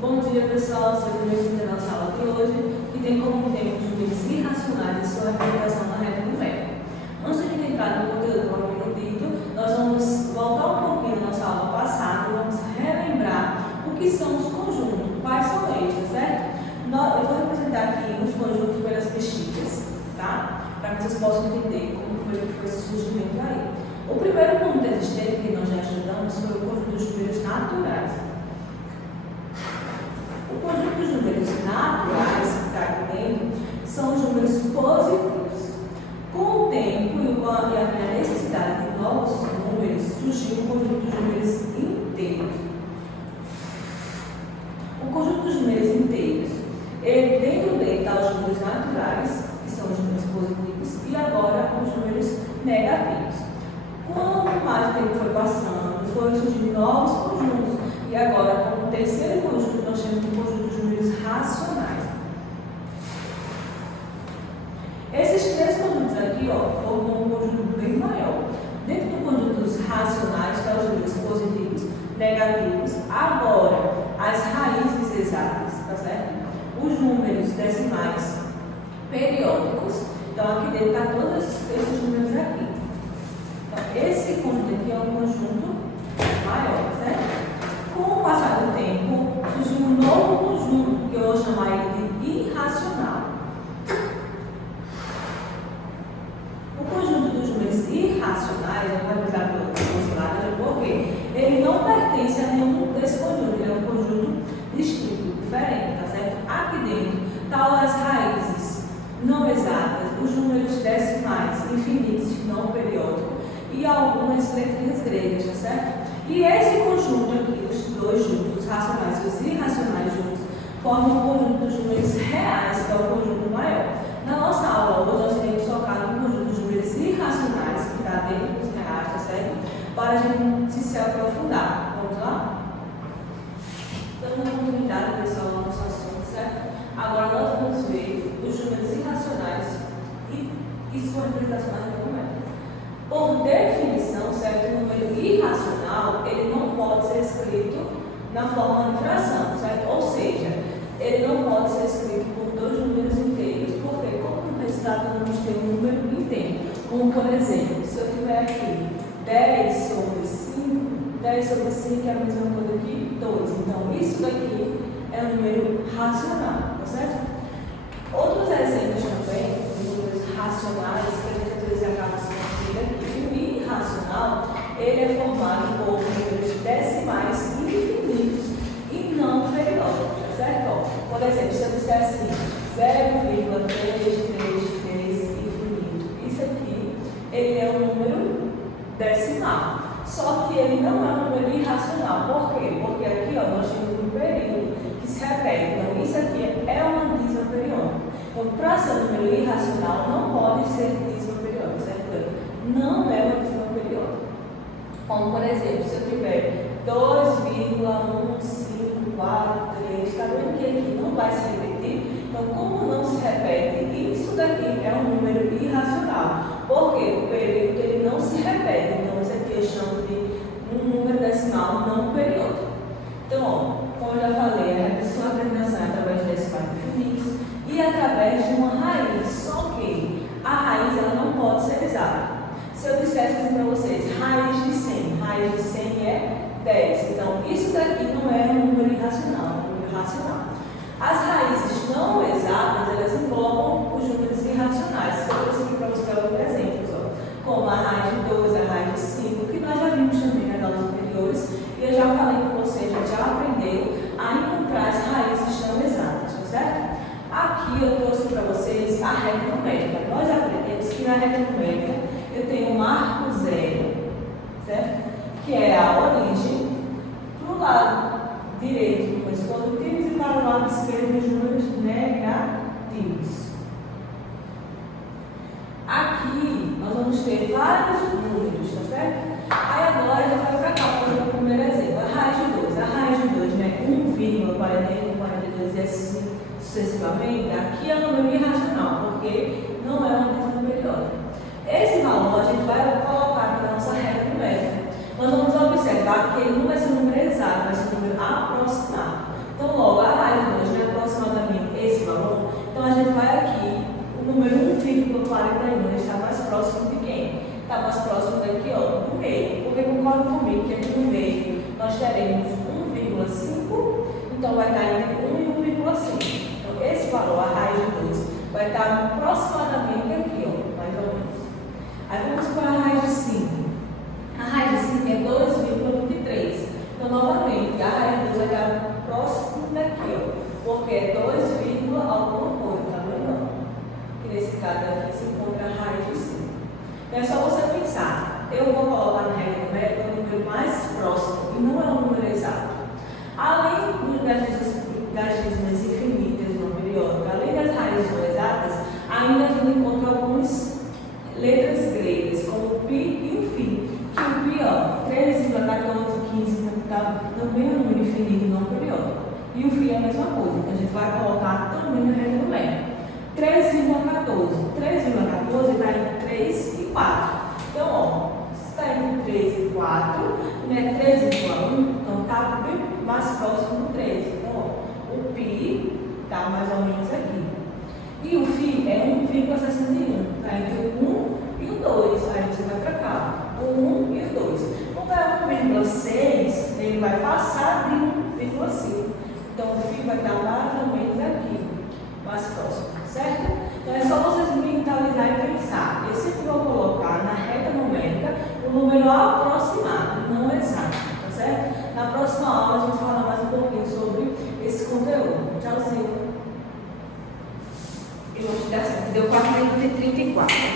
Bom dia, pessoal. Sejam bem-vindos à nossa aula de hoje, que tem como tema os números irracionais e sua aplicação na reta numérica. Antes de entrar no conteúdo propriamente dito, nós vamos voltar um pouquinho na nossa aula passada e vamos relembrar o que são os conjuntos, quais são eles, certo? Eu vou representar aqui os conjuntos pelas bexigas, tá? Para que vocês possam entender como foi esse surgimento aí. O primeiro conjunto existente que nós já estudamos foi o conjunto dos números naturais. O conjunto dos números naturais que está aqui dentro são os números positivos. Com o tempo e a necessidade de novos números, surgiu o conjunto dos números inteiros. O conjunto dos números inteiros, dentro dele está os números naturais, que são os números positivos, e agora os números negativos. Quanto mais o tempo foi passando, foram surgindo novos conjuntos, e agora, como terceiro conjunto, nós temos o conjunto dos números racionais. Esses três conjuntos aqui, formam um conjunto bem maior. Dentro do conjunto dos racionais, que são os números positivos, negativos, agora, as raízes exatas, tá certo? Os números decimais periódicos. Então, aqui dentro está todos esses números aqui. Então, esse conjunto aqui é um conjunto maior, certo? Com o passar do tempo, surgiu um novo conjunto, que eu vou chamar ele de irracional. O conjunto dos números irracionais, eu vou avisar para vocês lá, porque ele não pertence a nenhum desse conjunto, ele é um conjunto distinto, diferente, tá certo? Aqui dentro estão as raízes não exatas, os números decimais infinitos não periódicos e algumas letrinhas gregas, tá certo? E esse conjunto aqui, os dois juntos, os racionais e os irracionais juntos, formam um conjunto dos números reais, que é o conjunto maior. Na nossa aula hoje, nós iremos focar no conjunto dos números irracionais, que está dentro dos reais, tá certo? Para a gente se aprofundar. Vamos lá? Dando continuidade, pessoal, ao nosso assunto, certo? Agora nós vamos ver os números irracionais e sua representação na numérica. Por definição, certo? O número irracional, ele não pode ser escrito na forma de fração, certo? Ou seja, ele não pode ser escrito por dois números inteiros, porque como no resultado nós vamos ter um número inteiro. Como, por exemplo, se eu tiver aqui 10 sobre 5, 10 sobre 5 é a mesma coisa que 2. Então, isso daqui é um número racional, tá certo? Outros exemplos também, de números racionais, que a gente às vezes acaba se confundindo aqui. O irracional, ele é formado por números decimais infinitos e não periódicos, tá certo? Por exemplo, se eu disser assim, 0,333 infinito, isso aqui, ele é um número decimal. Só que ele não é um número irracional. Por quê? Porque aqui nós temos um período que se repete. Então, isso aqui é uma dízima periódica. Então, para ser um número irracional, não pode ser dízima periódica, certo? Não é uma dízima periódica. Como, por exemplo, se eu tiver 2,1543, está vendo que aqui não vai se repetir? Então, como não se repete, isso daqui é um número irracional. Porque o período ele não se repete. Então, isso aqui eu chamo de um número decimal não periódico. Então, como eu já falei, a sua apresentação é através de decimais infinitos e através de uma raiz. Só que a raiz ela não pode ser exata. Se eu dissesse assim para vocês, raiz de 100 é 10. Então, isso daqui não é um número irracional, é um número racional. As raízes não exatas, elas englobam os números irracionais. Eu trouxe aqui para vocês alguns exemplos, como a raiz de 2, a raiz de 5, que nós já vimos também nas aulas anteriores, e eu já falei com vocês, já aprendeu a encontrar as raízes não exatas, tá certo? Aqui eu trouxe para vocês a reta numérica. Nós aprendemos que na reta numérica eu tenho um marco zero, certo? Que é a origem, para o lado direito números positivos e para o lado esquerdo os números negativos. Aqui nós vamos ter vários números, tá certo? Aí agora já vai para cá para o primeiro exemplo, a raiz de 2. A raiz de 2, né? 1,41, 42 e assim sucessivamente. Aqui é um número irracional, porque não é uma dízima periódica. Esse valor a gente vai colocar para a nossa reta numérica. Nós vamos observar que ele não vai ser um número exato, vai ser um número aproximado. Então, logo, concorda comigo que aqui no meio nós teremos 1,5, então vai estar entre 1 e 1,5. Então, esse valor, a raiz de 2, vai estar aproximadamente aqui, ó, mais ou menos. Aí vamos para a raiz de 5. A raiz de 5 é 2,23. Então, novamente, a raiz de 2 vai estar próximo daqui, ó, porque é 2, alguma coisa, tá vendo? Que nesse caso aqui se encontra a raiz de 5. Então, é só você pensar. Eu vou colocar na regra numérica o número mais próximo e não é um número exato. Além das dízimas infinitas no periódico, além das raízes não exatas, ainda a gente encontra algumas letras gregas, como o pi e o fi. Que o pi, ó, 13,1415, também é um número infinito não periódico. E o fi é a mesma coisa, então a gente vai colocar também na regra numérica. 3,14 está entre 3 e 4. Então, ó, se está entre 3 e 4, né, 3 igual a 1, então está bem mais próximo do 3. Então, ó, o pi está mais ou menos aqui. E o φ é 1,61, está entre o 1 e o 2. Aí você vai para cá, o 1 e o 2. Como é 1,6, ele vai passar de 1,5. Então, o φ vai estar mais ou menos aqui, mais próximo, certo? Então, é só vocês mentalizar e pensar. Eu sempre vou colocar na reta numérica o número aproximado, não exato, tá certo? Na próxima aula, a gente fala mais um pouquinho sobre esse conteúdo. Tchauzinho. Eu vou te dar certo. Deu 4 minutos e 34.